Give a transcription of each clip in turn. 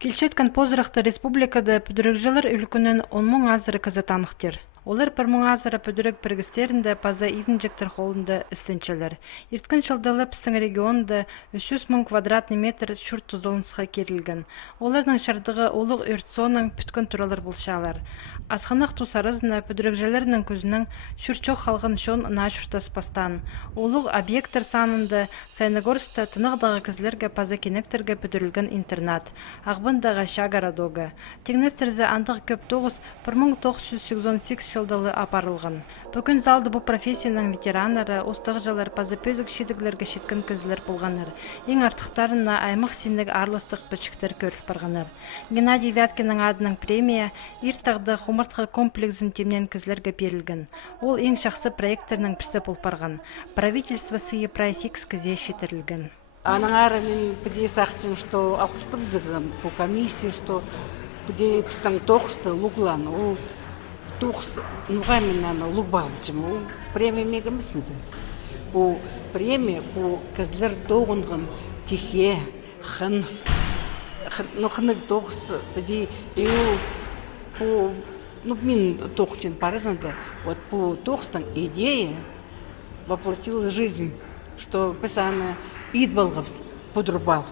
Килчеткан позыракта республикада пүдүрөкжалар өлкөнөн 10 мың азыры казатанықтер. Олар 1 мың азыры пүдүрөк піргістерінде паза идінжектер холында істенчелер. Ирткін жылдалы пістің регионында 300 мың квадратный метр шүрт тұзылынсыға керілген. Олардың шардығы олық өртсоның пүткін туралар болшалар. Асқанақ тусарызына пүдүрөкжаларының көзінің шүрчоқ халғын шон нашуртас пастан. Олық объекттер санында Сайнагорста тынығдағы кізлерге паза кенектерге пүдүрілген интернат. Ағбындағы Шагарадога. Тегнестерзе андығы көп 1988 жылдалы апарылған. Бүгін залды бұл профессияның ветеранары, остағжалар, паза пөзік шедіглерге шеткен кізлер болғаныр. Ең артықтарына аймақ сенлік арлыстық бічіктер көріп барғаныр. Геннадий Вяткинның адының премия иртағды хумыртқы комплексін темнен кізлерге берілген. Ол ең шақсы проектерінің пірсі бұл барған. Правительство сыйы прайс X кізе шетірілген. Аның ары мен біде сақчын, что алқыстым зығым по комиссии, что біде пістің тоқысты луглан, ол тоқыс нұғамын луг бағычым, ол премия мегімісіңізі. Бұл премия, бұл кізлер тоғынғын тихе, хын, нұқынық тоқыс, біде, бұл, мен тоқычын парызында, вот бұл тоқыстың идея воплотила жизнь, что писаны идвалғыз подұрбал.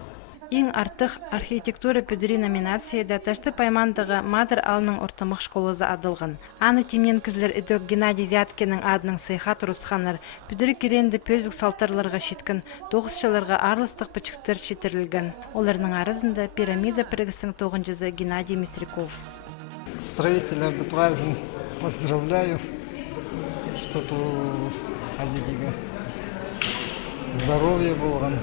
Ең артық архитектура пүдірі номинацияда ташты паймандығы Мадыр алының ортамық школызы адылған. Аны темен кізлер үдік Геннадий Вяткинның адының сайхат ұрысқаныр, пүдірі керенді пөзік салтарларға шеткін, тоғызшыларға арлыстық пүчіктер шетірілген. Оларының арызында пирамида пірігістің тоғынжызы Геннадий Мистряков. Строителерді праздник поздравляю, чтобы здоровье болған.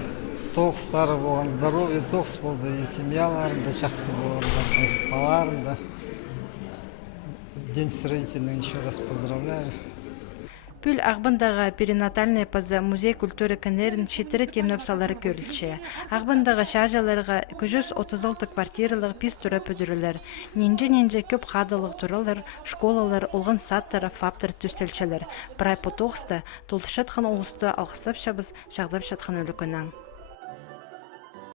Тоқыстары болған, здоровье тоқыс болды, семьяларында жақсы болған, баларында. День строительный еще раз поздравляю. Пүл ағбындағы перинатальный паза музей культуры кәнерін шетірі темнөпсалары көрілші. Ағбындағы шажаларға 236 квартиралық пис тұра пүдірілер. Ненже көп қадылық тұралар, школалар, олғын саттары, фаптар түстелшілер. Прай по тоқыста толтышатқан олысты алғыстап шабыз, шағдап шатқан өлікөнің.